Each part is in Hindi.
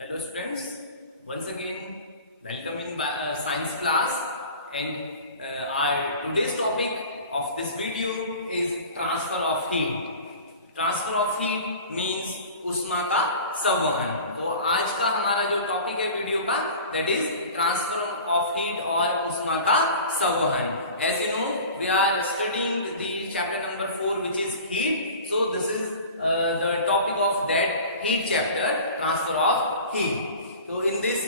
Hello students, once again welcome in science class and our today's topic of this video is transfer of heat. Transfer of heat means उष्मा का संवहन. तो आज का हमारा जो टॉपिक है वीडियो का that is transfer of heat और उष्मा का संवहन. As you know we are studying the chapter number 4 which is heat. So this is the topic of that heat chapter, transfer of heat. So in this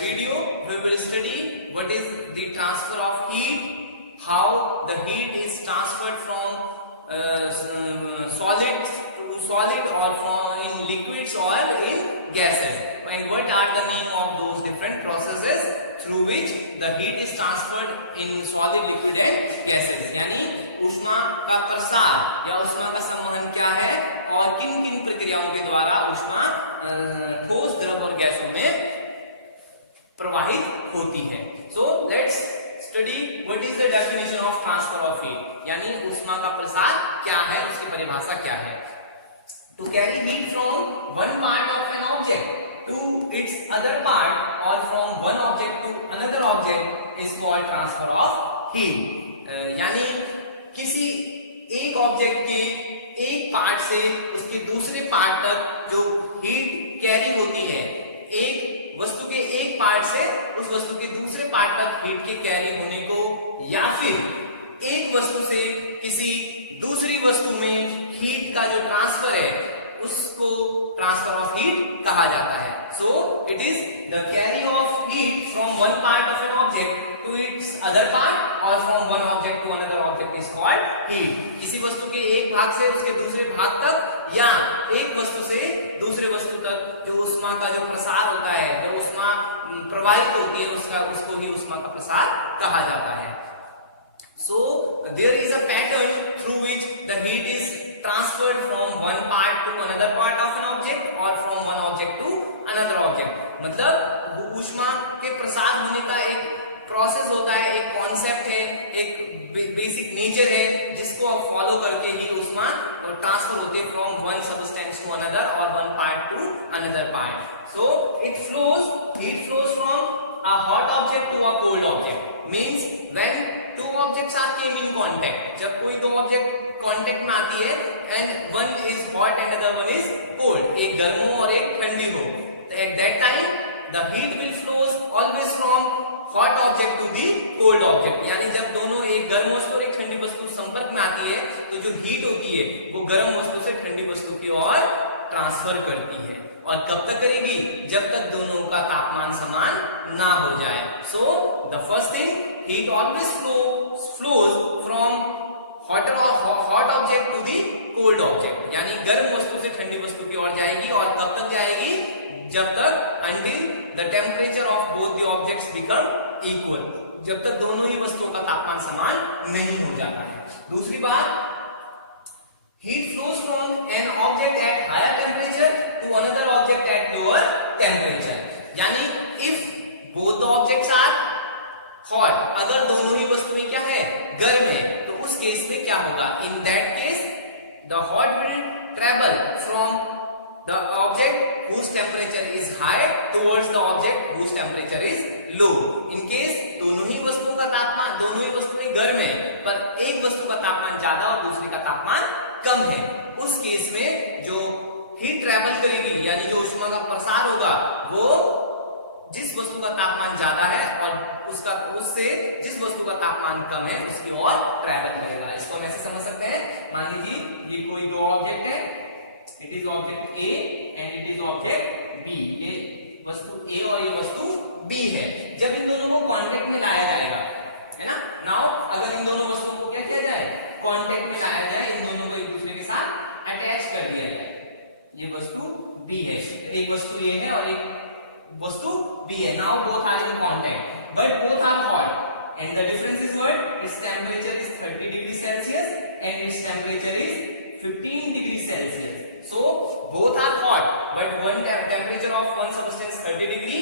video we will study what is the transfer of heat, how the heat is transferred from solids to solid or from in liquids or in gases, and what are the name of those different processes through which the heat is transferred in solid, liquid and gases. यानी उष्मा का प्रसार या उष्मा का संवहन क्या है और किन किन प्रक्रियाओं के द्वारा उष्मा ठोस, द्रव और गैसों में प्रवाहित होती है. So let's study what is the definition of transfer of heat. यानी उष्मा का प्रसार क्या है, उसकी परिभाषा क्या है. To carry heat from one part of an object to its other part or from one object to another object is called transfer of heat. यानी किसी एक ऑब्जेक्ट के एक पार्ट से उसके दूसरे पार्ट तक जो हीट कैरी होती है, एक वस्तु के एक पार्ट से उस वस्तु के दूसरे पार्ट तक हीट के कैरी होने को, या फिर एक वस्तु से किसी दूसरी वस्तु में हीट का जो ट्रांसफर है उसको ट्रांसफर ऑफ हीट कहा जाता है. So it is the carry of heat from one part of an object to its other part और from one object to another object is called heat. किसी वस्तु के एक भाग से उसके दूसरे भाग तक या एक वस्तु से दूसरे वस्तु तक जो उष्मा का जो प्रसार होता है, जो उष्मा प्रवाहित होती है, उसको ही उष्मा का प्रसार कहा जाता है. So there is a pattern through which the heat is transferred from one part to another part of an object or from one object to another object. मतलब ऊष्मा के प्रसार होने का एक प्रोसेस होता है, एक कॉन्सेप्ट है, एक बेसिक नेचर है जिसको आप फॉलो करके ही ऊष्मा ट्रांसफर होते हैं from one substance to another और one part to another part. So heat flows from a hot object to a cold object. Means when two objects are came in contact, जब कोई दो ऑब्जेक्ट कांटेक्ट में आती है and one is hot and other one is cold, एक गर्म हो और एक ठंडी हो, at that time the heat will flows always from hot object to the cold object. यानी जब दोनों एक गर्म वस्तु और एक ठंडी वस्तु संपर्क में आती है तो जो हीट होती है वो गर्म वस्तु से ठंडी वस्तु की ओर ट्रांसफर करती है. और कब तक करेगी? जब तक दोनों का तापमान समान ना हो जाए. So the first thing, heat always flows from hot object to the cold object. यानी गर्म वस्तु से ठंडी वस्तु की ओर जाएगी. और कब तक जाएगी? जब तक until the temperature of both the objects become equal, जब तक दोनों ही वस्तुओं का तापमान समान नहीं हो जाता है. दूसरी बात, heat flows from an object at higher temperature to another object at lower temperature. यानी if both the objects are hot, अगर दोनों ही वस्तुएं क्या है, गर्म है, तो उस केस में क्या होगा? In that case the hot will travel from the object whose temperature is high towards the object whose temperature is low. In case दोनों ही वस्तुओं का तापमान, दोनों ही वस्तुएं गर्म है पर एक वस्तु का तापमान ज्यादा और दूसरे का तापमान कम है, उस केस में जो हीट ट्रैवल करेगी यानी जो उष्मा का प्रसार होगा वो जिस वस्तु का तापमान ज्यादा है और उससे जिस वस्तु का तापमान कम है उसकी ओर ट्रैवल करेगा. इसको हम ऐसे समझ सकते हैं, मान लीजिए ये कोई दो ऑब्जेक्ट है, it is object A and it is object B. ये वस्तु ए और ये वस्तु बी है. जब इन दोनों को कांटेक्ट में लाया जाएगा, है ना, नाउ अगर इन दोनों वस्तुओं को क्या किया जाए, कांटेक्ट में लाया जाए, इन दोनों को एक दूसरे के साथ अटैच कर दिया जाए. ये वस्तु बी है, एक वस्तु ए है और एक वस्तु बी है. Now both are in contact but both are hot and the difference is what? Its temperature is 30 degree Celsius and its temperature is 15 degree Celsius. So both are hot, but one temperature of one substance 30 degree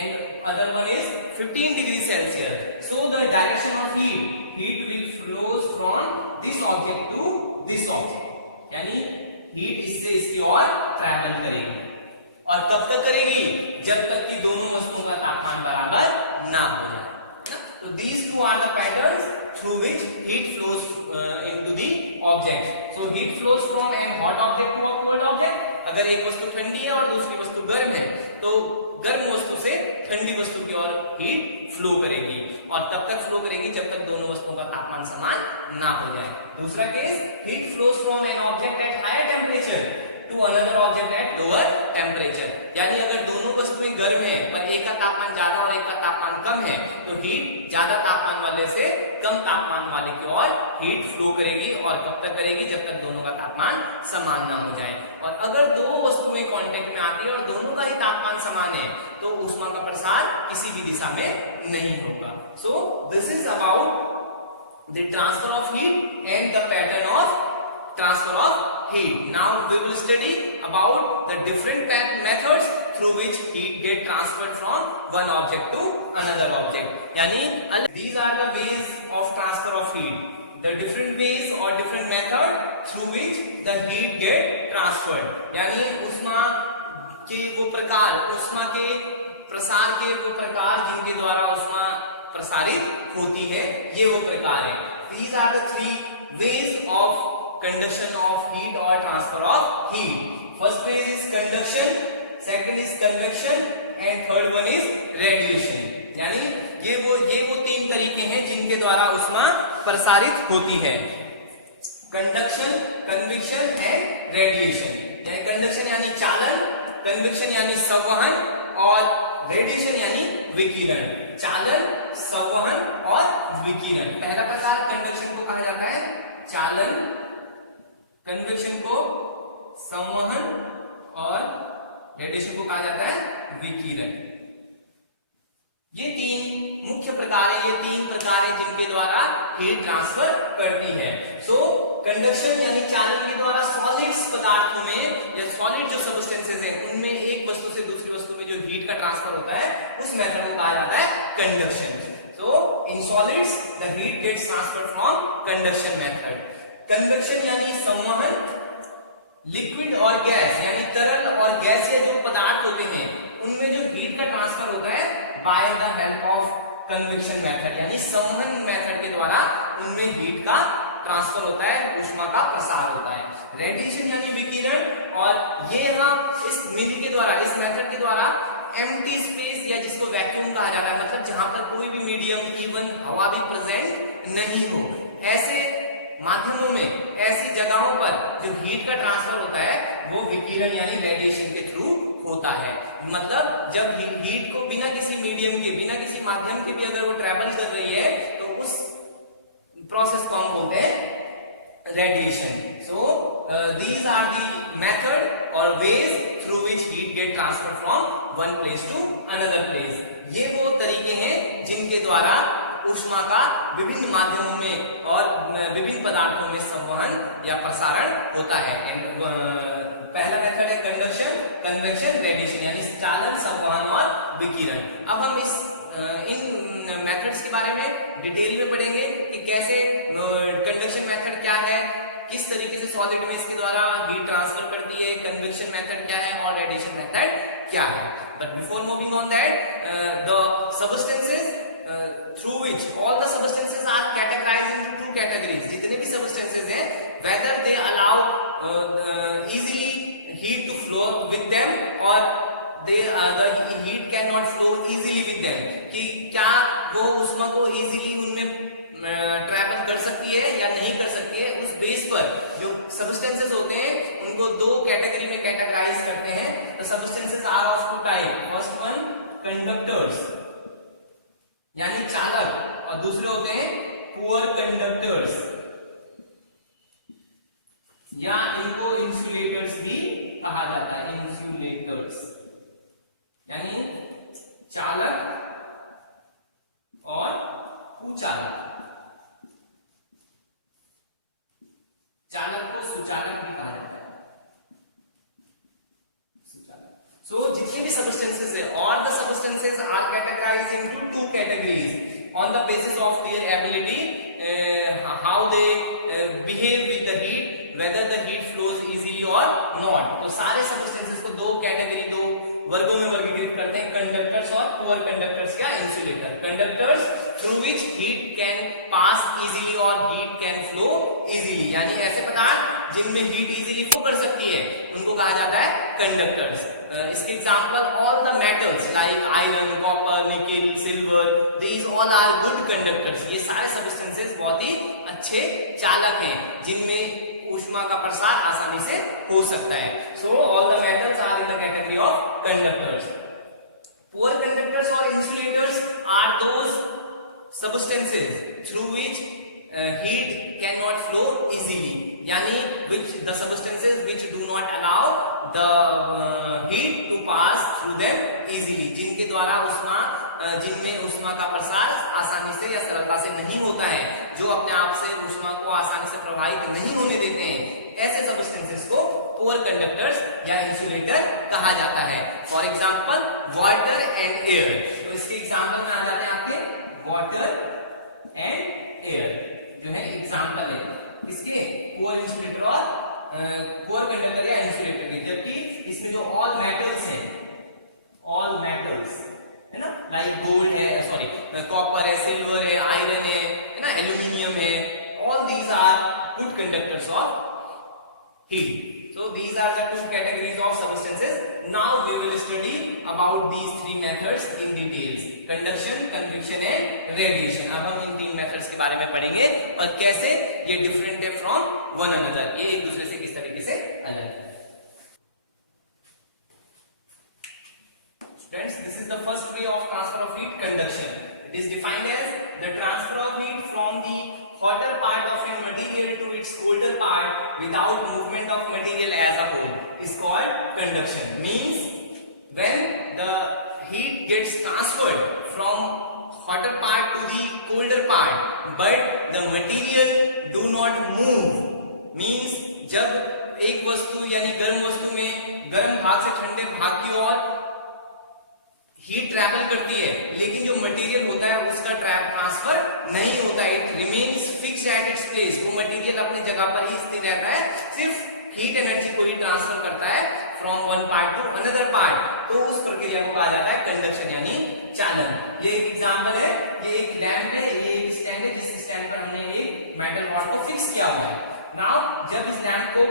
and other one is 15 degree Celsius. So the direction of heat will flows from this object to this object. यानी हीट इससे इसकी ओर ट्रैवल करेगी. और कब तक करेगी? अगर एक वस्तु ठंडी है और दूसरी वस्तु गर्म है तो गर्म वस्तु से ठंडी वस्तु की ओर हीट फ्लो करेगी और तब तक फ्लो करेगी जब तक दोनों वस्तुओं का तापमान समान ना हो जाए। दूसरा case, heat flows from an object at higher temperature to another object at lower temperature, यानी अगर दोनों वस्तुएं गर्म है पर एक का तापमान ज्यादा और एक का तापमान कम है तो हीट ज्यादा तापमान वाले से कम तापमान वाले की ओर हीट फ्लो करेगी और कब तक करेगी, जब तक दोनों का तापमान समान ना हो जाए। और अगर दो वस्तुएं कांटेक्ट में आती है और दोनों का ही तापमान समान है तो ऊष्मा का प्रसार किसी भी दिशा में नहीं होगा। सो this is about the transfer of heat and the pattern of transfer of heat. Now we will study about the different methods through which heat get transferred from one object to another object. यानी these are the ways of transfer of heat. The different ways or different method through which the heat get transferred. यानी ऊष्मा के वो प्रकार, ऊष्मा के प्रसार के वो प्रकार जिनके द्वारा ऊष्मा प्रसारित होती है, ये वो प्रकार है। These are the three ways of conduction of heat or transfer of heat. First way is conduction, second is convection and third one is radiation. यानी ये वो तीन तरीके हैं जिनके द्वारा ऊष्मा प्रसारित होती है, कंडक्शन, कन्वेक्शन एंड रेडिएशन। यानी कंडक्शन यानी चालन, कन्वेक्शन यानी संवहन और रेडिएशन यानी विकिरण। चालन, संवहन और विकिरण। पहला प्रकार कंडक्शन को कहा जाता है चालन, कन्वेक्शन को संवहन और रेडिएशन को कहा जाता है विकिरण। ये तीन मुख्य प्रकार है, ये तीन प्रकार है जिनके द्वारा हीट ट्रांसफर करती है। सो कंडक्शन यानी चालन के द्वारा सॉलिड्स पदार्थों में या सॉलिड जो सबस्टेंसेस है उनमें एक वस्तु से दूसरी वस्तु में जो हीट का ट्रांसफर होता है उस मेथड को कहा जाता है conduction. So in solids the heat gets transferred from conduction method. Convection यानी संवहन, लिक्विड और गैस यानी तरल और गैसीय जो पदार्थ होते हैं उनमें जो हीट का ट्रांसफर होता है by the help of convection method, यानी संवहन मेथड के द्वारा उनमें हीट का ट्रांसफर होता है, ऊष्मा का प्रसार होता है। रेडिएशन यानी विकिरण, और ये हम इस विधि के द्वारा, इस मेथड के द्वारा एम्प्टी स्पेस या जिसको वैक्यूम कहा जाता है, मतलब जहां पर कोई भी मीडियम इवन हवा भी प्रेजेंट नहीं हो, ऐसे माध्यमों में, ऐसी जगहों पर जो हीट का ट्रांसफर होता है वो विकिरण यानी रेडिएशन के थ्रू होता है। मतलब जब हीट को बिना किसी मीडियम के, बिना किसी माध्यम के भी अगर वो ट्रेवल कर रही है तो उस प्रोसेस को हम बोलते हैं radiation. So these are the method और ways through which heat get transfer from one place to another place. ये वो तरीके हैं जिनके द्वारा ऊष्मा का विभिन्न माध्यमों में और विभिन्न पदार्थों में संवहन या प्रसारण होता है। पहला मेथड है कंडक्शन, कन्वेक्शन, रेडिएशन यानी चालन, संवहन और विकिरण। अब हम इन मेथड्स के बारे में डिटेल में पढ़ेंगे कि कैसे कंडक्शन मेथड क्या है, किस तरीके से सॉलिड में इसके द्वारा हीट ट्रांसफर करती है, कन्वेक्शन मेथड क्या है और रेडिएशन मेथड क्या है। But before moving on that, the substances through which all the substances are categorized into two categories. जितने भी substances हैं, whether they allow easily heat to flow with them or they the heat cannot flow easily with them, कि क्या वो ऊष्मा को easily उनमें ट्रैवल कर सकती है या नहीं कर सकती है, उस बेस पर जो सबस्टेंसेस होते हैं उनको दो कैटेगरी में कैटेगराइज करते हैं। The substances are of two type. First one conductors यानी चालक, और दूसरे होते हैं पुअर कंडक्टर्स या इनको इंसुलेटर्स भी कहा जाता है। इंसुलेटर्स यानी चालक और कुचालक। चालक को सुचालक भी कहा जाता है। सो जितने भी सबस्टेंसेस है, और the substances are categorised into two categories on the basis of their ability, how they behave with the heat, whether the heat flows easily or not। तो सारे सबस्टेंसेस को दो कैटेगरी, दो वर्गों में वर्गीकृत करते हैं, कंडक्टर्स और पुअर कंडक्टर्स या insulator. Conductors through which heat can pass easily और हीट कैन फ्लो इजीली, यानी ऐसे पदार्थ जिनमें हीट इजीली फ्लो कर सकती है उनको कहा जाता है कंडक्टर्स। इसके example all the metals like iron, copper, nickel, silver, these all are good conductors. ये सारे सब्सटेंसेस बहुत ही अच्छे चालक हैं जिनमें ऊष्मा का प्रसार आसानी से हो सकता है। So all the metals are in the category of conductors. Poor conductors or insulators are those substances through which heat cannot flow easily, यानी which the substances which do not allow the heat to pass through them easily, जिनके द्वारा जिनमें ऊष्मा का प्रसार आसानी से या सरलता से नहीं होता है, जो अपने आप से ऊष्मा को आसानी से प्रवाहित नहीं होने देते हैं, ऐसे सब्सटेंसेस को पुअर कंडक्टर्स या इंसुलेटर कहा जाता है। For example water and air. तो इसके एग्जांपल में आ जाते हैं आपके वाटर एंड एयर जो है एग्जांपल है इसके पुअर इंसुलेटर और पुअर कंडक्टर या इंसुलेटर के। जबकि इसमें जो ऑल मेटल्स है, ऑल मेटल्स है ना, लाइक गोल्ड है, सॉरी कॉपर है, सिल्वर है, आयरन है ना, एल्यूमिनियम है, all these are good conductors of heat. So these are the two categories of substances. Now we will study about these three methods in details: conduction, convection and radiation. अब हम इन तीन methods के बारे में पढ़ेंगे और कैसे ये different है from one another, ये एक दूसरे से किस तरीके से अलग है। Students, this is the first way of transfer of heat, conduction. It is defined as the transfer of heat from the hotter part of a material to its colder part without movement of material as a whole is called conduction. Means when the heat gets transferred from hotter part to the colder part but the material do not move, means जब एक वस्तु यानी गर्म वस्तु में गर्म भाग से ठंडे भाग की ओर हीट ट्रैवल करती है, लेकिन जो मटेरियल होता है उसका ट्रांसफर नहीं होता है, it remains fixed at its place. वो मटेरियल अपनी जगह पर ही स्थिर रहता है, सिर्फ हीट एनर्जी को ही ट्रांसफर करता है from one part to another part. तो उस प्रक्रिया को कहा जाता है कंडक्शन यानी चालन। ये एक एग्जांपल है, ये एक लैंप है, ये एक स्टैंड है, जिस स्टैंड पर हमने ये मेटल रॉड को फिक्स किया हुआ है। नाउ जब इस लैंप को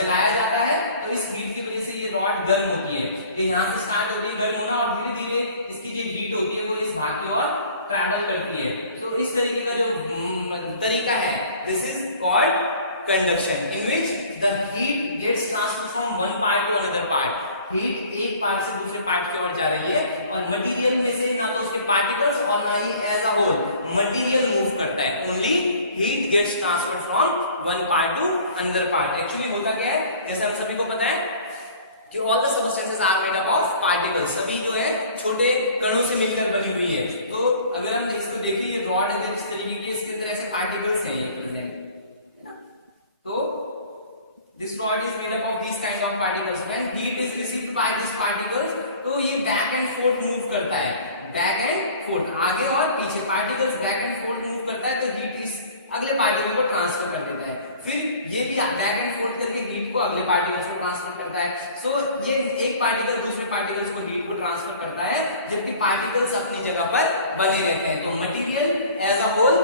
जलाया जाता है तो इस हीट की वजह से ये रॉड गर्म होती है, ये यहाँ से स्टार्ट होती है गर्म होना और धीरे धीरे इसकी जो हीट होती है वो इस भाग की ओर ट्रैवल करती है। तो इस तरीके का जो तरीका है, this is called conduction, in which the heat gets transferred from one part to another part. Heat एक पार्ट से दूसरे पार्ट की ओर जा रही है और मटेरियल में से ना तो उसके पार्टिकल्स और ना ही as a whole material move करता है, only heat gets transferred from one part to another part. Actually होता क्या है, जैसे हम सभी को पता है कि all the substances are made up of particles, सभी जो है छोटे कणों से मिलकर बनी हुई है। तो अगर हम इसको देखिए, ये रॉड अगर इस तरीके की, इसके अंदर ऐसे पार्टिकल्स हैं ये प्रेजेंट है ना, तो this rod is made up of this kind of particles. When heat is received by this particles, तो ये बैक एंड फोर्थ मूव करता है, बैक एंड फोर्थ, आगे और पीछे particles back and fourth move करता है, तो हीट इस अगले पार्टिकल को ट्रांसफर कर देता है, फिर ये भी बैक एंड फोर्थ करके हीट को अगले पार्टिकल्स को ट्रांसफर करता है। सो ये एक पार्टिकल दूसरे पार्टिकल्स को हीट को ट्रांसफर करता है, जबकि पार्टिकल्स अपनी जगह पर बने रहते हैं। तो मटेरियल एज अ होल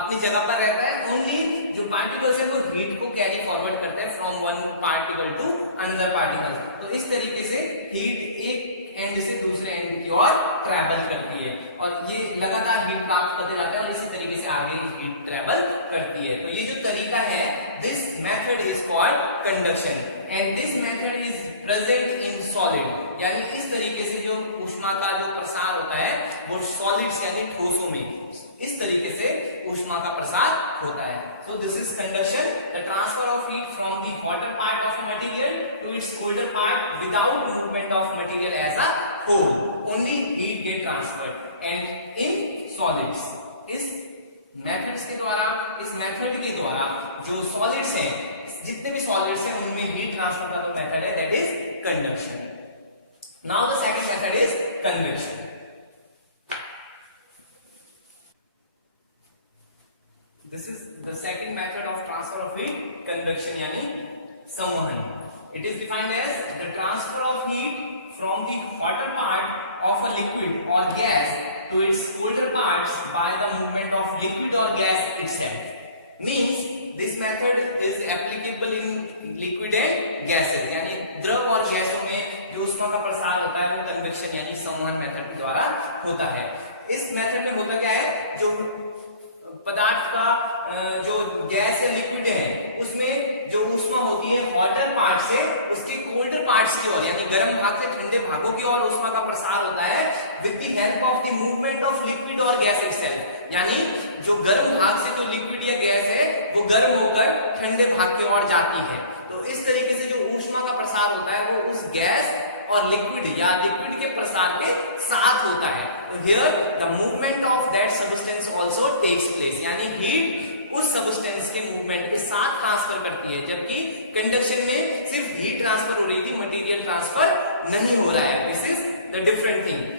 अपनी जगह पर रहता है, ओनली जो पार्टिकल्स है वो हीट को कैरी फॉरवर्ड करते हैं from one particle to another particle. तो इस तरीके से हीट एक एंड से दूसरे एंड की ओर ट्रैवल करती है और ये लगातार हीट प्राप्त करते जाते हैं और इसी तरीके से आगे हीट ट्रैवल करती है। तो ये जो तरीका है, this method is called conduction and this method is present in solid, यानी इस तरीके से जो ऊष्मा का जो प्रसार होता है वो सॉलिड्स यानी ठोसों में इस तरीके से ऊष्मा का प्रसार होता है। So this is conduction, the transfer of heat from the hotter part of a material to its colder part without movement of material as a whole. Only heat get transferred and in solids. इस methods के द्वारा, इस method के द्वारा जो solids हैं, जितने भी solids हैं उनमें heat transfer का जो method है that is conduction. Now the second method is convection. This is the second method of transfer of heat, convection यानी संवहन. It is defined as the transfer of heat from the hotter part of a liquid or gas to its colder parts by the movement of liquid or gas itself. Means this method is applicable in liquid and gases, यानी द्रव और गैसों होता है। इस मेथड में होता क्या है, जो पदार्थ का जो गैस या लिक्विड है उसमें जो ऊष्मा होती है हॉटर पार्ट से उसके कोल्डर पार्ट्स की ओर, यानी गर्म भाग से ठंडे भागों की ओर ऊष्मा का प्रसार होता है with the help of the movement of liquid और गैस इटसेल्फ। यानी जो गर्म भाग से जो लिक्विड या गैस है वो गर्म होकर ठंडे भाग की ओर जाती है। तो इस तरीके से जो ऊष्मा का प्रसार होता है वो उस गैस और लिक्विड या लिक्विड के प्रसार के साथ होता है। तो here the movement of that substance also takes place, यानी हीट उस सब्सटेंस के मूवमेंट के साथ ट्रांसफर करती है, जबकि कंडक्शन में सिर्फ हीट ट्रांसफर हो रही थी, मटेरियल ट्रांसफर नहीं हो रहा है। This is the different thing.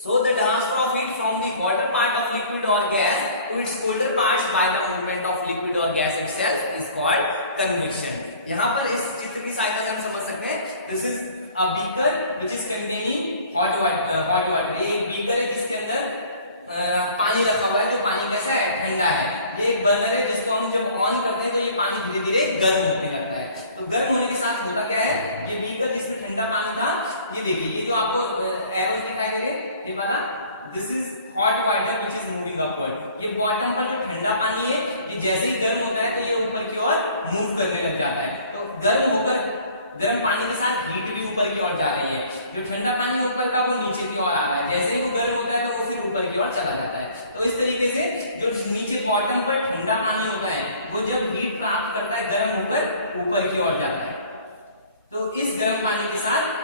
So the transfer of heat from the hotter part of liquid or gas to its colder parts by the movement of liquid or gas itself is called convection। यहाँ पर इस चित्र की सहायता से हम समझ सकते हैं, this is a beaker which is containing hot water। ये एक बीकर है जिसके अंदर पानी रखा हुआ है, जो पानी कैसा है, ठंडा है। ये एक बर्नर है जिसको हम जब ऑन करते हैं तो ये पानी धीरे धीरे गर्म होने लगता है। तो गर्म होने के साथ होता क्या है, ये बीकर जिसमें ठंडा पानी था, ये देखिए, ये जो आपको एरो दिखाई दे ये वाला, this is hot water which is moving upward. ये बॉटम पर जो ठंडा पानी है ये जैसे ही गर्म होता है तो ये ऊपर की ओर मूव करने लग जाता है। तो गर्म होकर गर्म पानी के साथ हीट भी ऊपर की ओर जा रही है। जो ठंडा पानी ऊपर का वो नीचे की ओर आ रहा है, जैसे ही वो गर्म होता है तो वो फिर ऊपर की ओर चला जाता है। तो इस तरीके से जो नीचे बॉटम पर ठंडा पानी होता है वो जब हीट प्राप्त करता है गर्म होकर ऊपर की ओर जाता है। तो इस गर्म पानी के साथ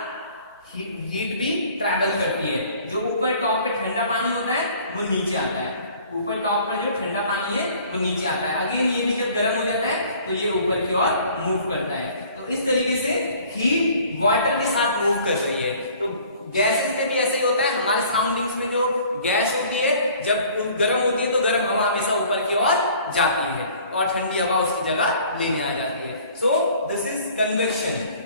हीट भी ट्रैवल करती है। जो ऊपर टॉप पे ठंडा पानी होता है वो नीचे आता है, ऊपर टॉप पर जो ठंडा पानी है वो नीचे आता है। अगेन ये भी जब गर्म हो जाता है तो ये ऊपर की ओर मूव करता है। तो इस तरीके से हीट वाटर के साथ मूव कर रही है। तो गैसेस में भी ऐसा ही होता है। हमारे सराउंडिंग्स में जो गैस होती है जब गर्म होती है तो गर्म हवा हमेशा ऊपर की ओर जाती है और ठंडी हवा उसकी जगह लेने आ जाती है। सो this is convection.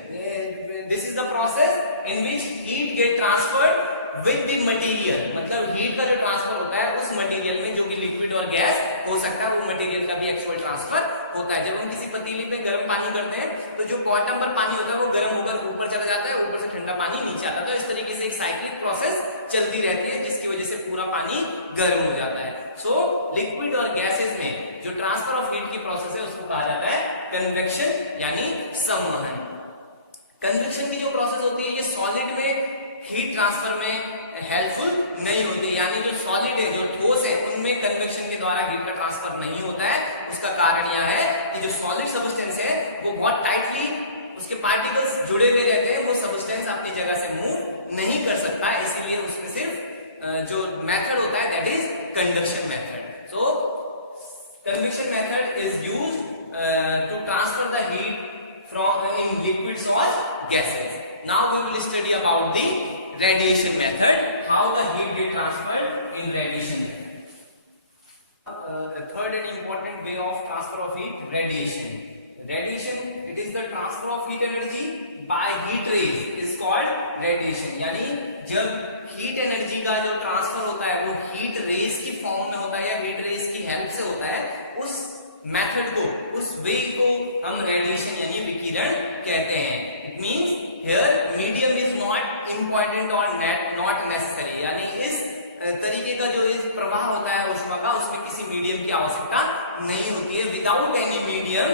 This is the process in which heat get transferred with the material। मतलब हीट का जो ट्रांसफर होता है उस मटेरियल में, जो कि लिक्विड और गैस हो सकता है, वो मटेरियल का भी एक्चुअल ट्रांसफर होता है। जब हम किसी पतीली पे गर्म पानी करते हैं तो जो बॉटम पर पानी होता है वो गर्म होकर ऊपर चला जाता है, ऊपर से ठंडा पानी नीचे आता है। तो इस तरीके से एक साइक्लिक प्रोसेस चलती रहती है जिसकी वजह से पूरा पानी गर्म हो जाता है। सो लिक्विड और गैसेस में जो ट्रांसफर ऑफ हीट की प्रोसेस है उसको कहा जाता है कन्वेक्शन यानी संवहन। कन्वेक्शन की जो प्रोसेस होती है ये सॉलिड में हीट ट्रांसफर में हेल्पफुल नहीं होती, यानी जो सॉलिड है, जो ठोस है, उनमें कन्वेक्शन के द्वारा हीट का ट्रांसफर नहीं होता है। उसका कारण यह है कि जो सॉलिड सब्सटेंस है वो बहुत टाइटली उसके पार्टिकल्स जुड़े हुए रहते हैं, वो सब्सटेंस अपनी जगह से मूव नहीं कर सकता है, इसीलिए उसमें सिर्फ जो मेथड होता है that is conduction method. So convection method is used to transfer the heat from in liquids or gases। Now we will study about the radiation method, how the heat get transferred in radiation method। The third and important way of transfer of heat, radiation। Radiation, it is the transfer of heat energy by heat rays is called radiation। यानी जब हीट एनर्जी का जो ट्रांसफर होता है वो हीट रेज की फॉर्म में होता है या हीट रेज की हेल्प से होता है, उस मेथड को, उस वे को हम रेडिएशन यानी विकिरण कहते हैं। It means here medium is not important और नॉट नेसेसरी, यानी इस तरीके का जो इस प्रवाह होता है ऊष्मा का, उसमें किसी मीडियम की आवश्यकता नहीं होती है। Without any medium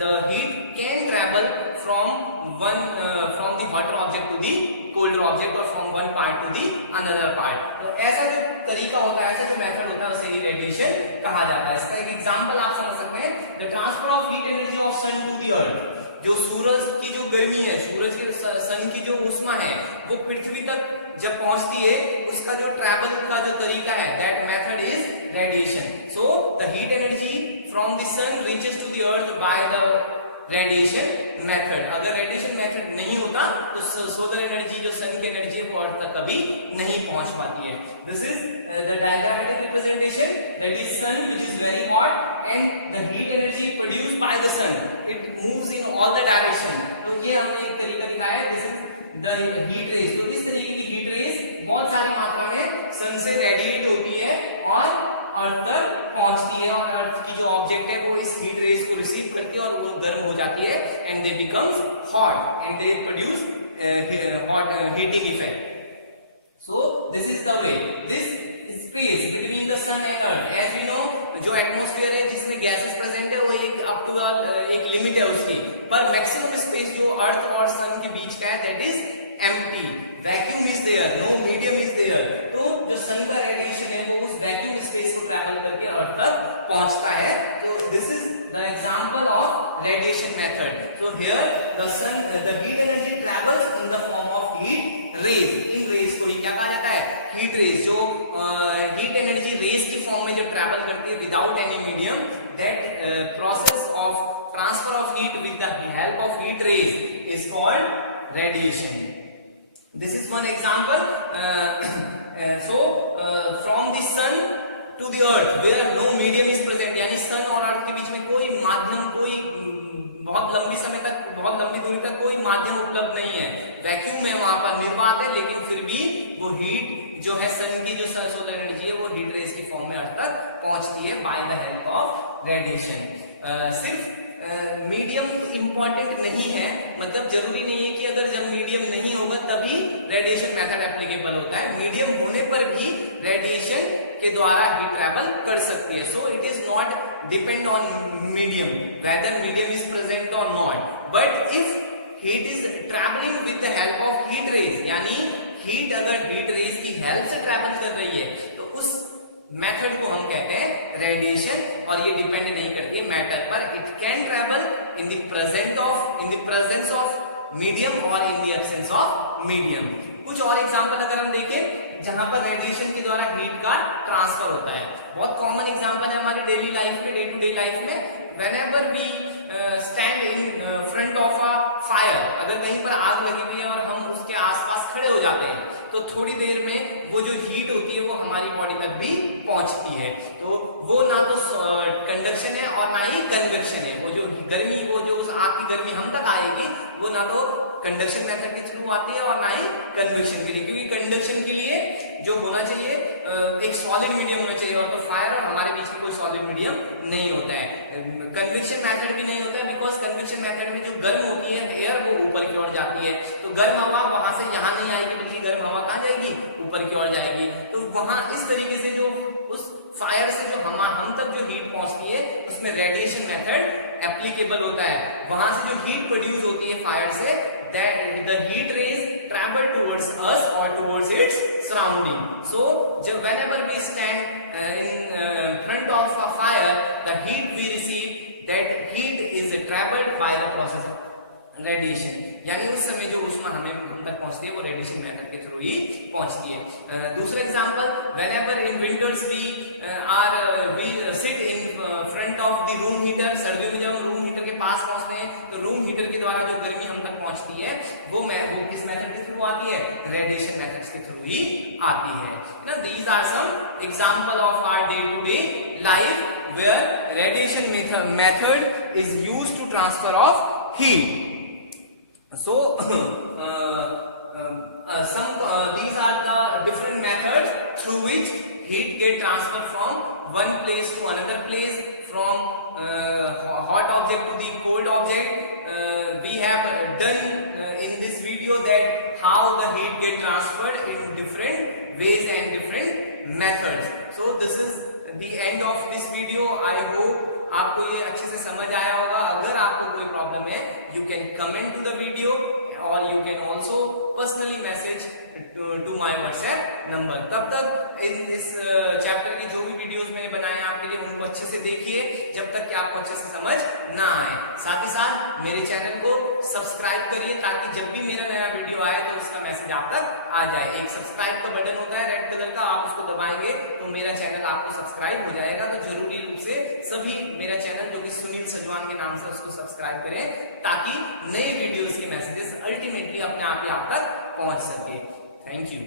the heat can travel from the hotter object to the colder object और from one part to the another part. तो ऐसा जो तरीका होता है, ऐसा जो मेथड होता है उसे ही रेडिएशन कहा जाता है। इसका एक एग्जांपल आप समझ सकते हैं, the transfer of heat energy of sun to the earth. जो सूरज की जो गर्मी है, सूरज के सन की जो ऊष्मा है वो पृथ्वी तक जब पहुंचती है, उसका जो ट्रैवल का जो तरीका है that method is radiation. So the heat energy from the sun reaches to the earth by the radiation method. अगर रेडिएशन मेथड नहीं होता तो सोलर एनर्जी, जो सन की एनर्जी है, वो अर्थ तक कभी नहीं पहुंच पाती है। This is the diagrammatic representation, that is sun which is very hot and the heat energy produced by the sun it moves in all the direction. तो ये हमने एक तरीका दिखाया है, this is the heat rays. तो इस तरीके की हीट रेज बहुत सारी मात्रा में सन से रेडिएट होती है और अर्थ तक पहुंचती है, और अर्थ की जो ऑब्जेक्ट है वो इस हीट रेज को रिसीव करती है और वो गर्म हो जाती है and they becomes hot and they produce hot heating effect. So this is the way surrounding earth, as we know जो एटमॉस्फेयर है जिसमें गैसेस प्रेजेंट है वो एक अप टू एक लिमिट है उसकी, पर मैक्सिमम स्पेस जो अर्थ और सन के बीच का है that is empty, vacuum is there, no medium is there. तो जो सन का रेडिएशन है वो उस वैक्यूम स्पेस को ट्रैवल करके अर्थ तक पहुंचता है। तो this is the example of radiation method. So here the heat energy travels in the form of heat rays. इन रेज को क्या कहा जाता है? Heat rays. जो हीट एनर्जी रेज की फॉर्म में जो ट्रैवल करती है without any medium, that process of transfer of heat with the help of heat rays is called radiation. This is one example. From the sun to the earth where no medium is present, यानी सन और अर्थ के बीच में कोई माध्यम, कोई बहुत लंबी समय तक, बहुत लंबी दूरी तक कोई माध्यम उपलब्ध नहीं है, वैक्यूम है वहां पर, निर्वात है, लेकिन फिर भी वो हीट जो है सन की जो सोलर एनर्जी है वो हीट रेज की फॉर्म में अर्थ तक पहुंचती है by the help of radiation. सिर्फ मीडियम इंपॉर्टेंट नहीं है, मतलब जरूरी नहीं है कि अगर जब मीडियम नहीं होगा तभी रेडिएशन मेथड एप्लीकेबल होता है, मीडियम होने पर भी रेडिएशन के द्वारा हीट ट्रैवल कर सकती है। So it is not depend on medium, whether medium is present और not, but if heat is travelling with the help of heat rays, यानी हीट अगर हीट रेज की हेल्प से ट्रैवल कर रही है तो उस मेथड को हम कहते हैं रेडिएशन, और ये डिपेंड नहीं करती है मैटर पर। It can travel in the presence of medium और in the absence of medium. कुछ और एग्जांपल अगर हम देखें जहां पर रेडिएशन के द्वारा हीट का ट्रांसफर होता है, बहुत कॉमन एग्जांपल है हमारी डेली लाइफ में, डे टू डे लाइफ में। Whenever we stand in front of a fire, अगर कहीं पर आग लगी हुई है और हम उसके आसपास खड़े हो जाते हैं तो थोड़ी देर में वो जो हीट होती है वो हमारी बॉडी तक भी पहुंचती है। तो वो ना तो कंडक्शन है और ना ही कन्वेक्शन है, वो जो गर्मी, वो जो उस आग की गर्मी हम तक आएगी वो ना तो कंडक्शन मेथड के थ्रू आती है और ना ही कन्वेक्शन के लिए, क्योंकि कंडक्शन के लिए जो होना चाहिए एक सॉलिड मीडियम होना चाहिए, और तो फायर और हमारे बीच में कोई सॉलिड मीडियम नहीं होता है। कन्वेक्शन मेथड भी नहीं होता है, बिकॉज कन्वेक्शन मेथड में जो गर्म होती है एयर वो ऊपर की ओर जाती है, तो गर्म हवा वहां से यहाँ नहीं आएगी, बल्कि गर्म हवा कहाँ जाएगी? ऊपर की ओर जाएगी। तो वहां इस तरीके से जो उस फायर से जो हम तक जो हीट पहुंचती है उसमें रेडिएशन मेथड एप्लीकेबल होता है। वहां से जो हीट प्रोड्यूस होती है फायर से, that the heat rays travel towards us or towards its surrounding. So whenever we stand in front of a fire, the heat we receive, that heat is traveled by the process of radiation, यानी उस समय जो ऊष्मा हम तक पहुंचती है वो रेडिएशन मेथड के थ्रू ही पहुंचती है। दूसरा example, whenever in winters we sit in front of the room heater, सर्दियों में जब हम रूम हीटर के पास पहुंचते हैं तो रूम हीटर के द्वारा जो गर्मी हम तक पहुंचती है वो किस मेथड के थ्रू आती है? रेडिएशन मेथड्स के थ्रू ही आती है। These are some example of our day-to-day life where radiation method is used to transfer of heat. So these are the different methods through which heat get transferred from one place to another place, from hot object to the cold object. We have done in this video that how the heat get transferred in different ways and different methods. So this is the end of this video. I hope आपको ये अच्छे से समझ आया होगा। अगर आपको कोई प्रॉब्लम है you can comment to the video, और you can also personally message to my WhatsApp number. तब तक इस चैप्टर की जो भी वीडियोस मैंने बनाए हैं आपके लिए उनको अच्छे से देखिए जब तक कि आपको अच्छे से समझ ना आए। साथ ही साथ मेरे चैनल को सब्सक्राइब करिए ताकि जब भी मेरा नया वीडियो आए तो उसका मैसेज आप तक आ जाए। एक सब्सक्राइब का बटन होता है रेड कलर का, आप उसको दबाएंगे तो मेरा चैनल आपको सब्सक्राइब हो जाएगा। तो जरूरी रूप से सभी मेरा चैनल जो कि सुनील सजवान के नाम से उसको सब्सक्राइब करें ताकि नए वीडियोस के मैसेजेस अल्टीमेटली अपने आप ही आप तक पहुंच सके। Thank you.